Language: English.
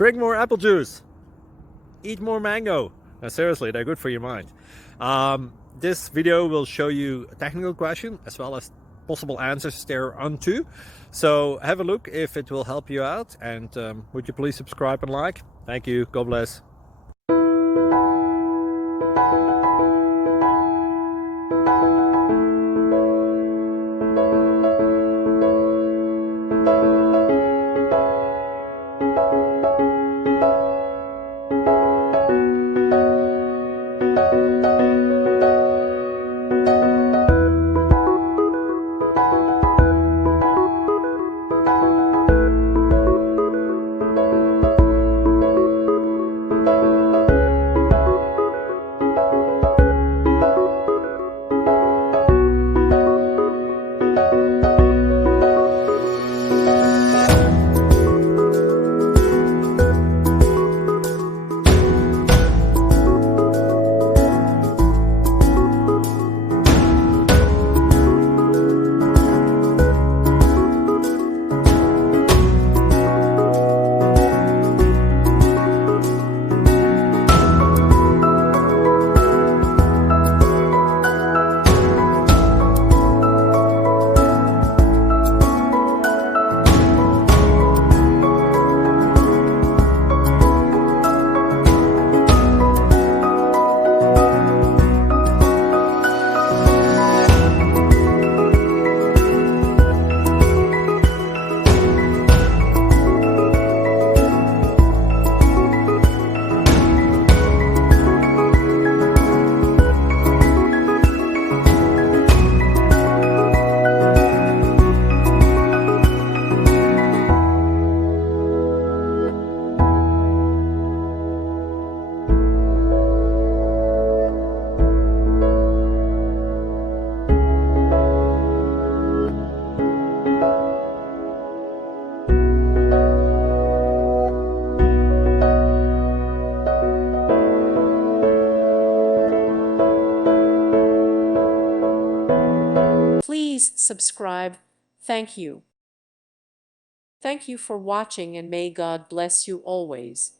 Drink more apple juice. Eat more mango. Now, seriously, they're good for your mind. This video will show you a technical question as well as possible answers thereunto. So have a look if it will help you out, and would you please subscribe and like? Thank you. God bless. Please subscribe. Thank you. Thank you for watching, and may God bless you always.